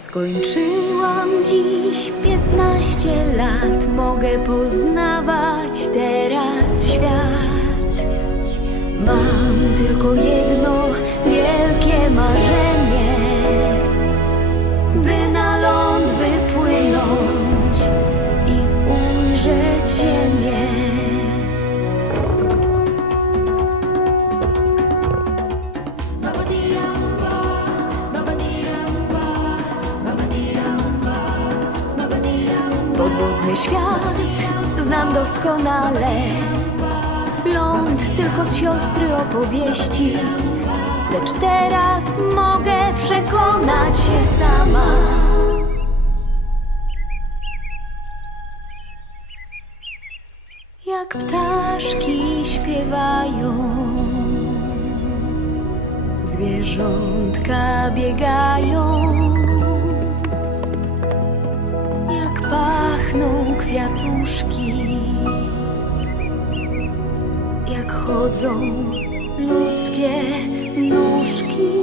Skończyłam dziś piętnaście lat, mogę poznawać teraz świat. Mam tylko jedno wielkie marzenie, by Podwodny świat znam doskonale. Ląd tylko z siostry opowieści. Lecz teraz mogę przekonać się sama. Jak ptaszki śpiewają, zwierzątka biegają. Pachną kwiatuszki, jak chodzą ludzkie nóżki.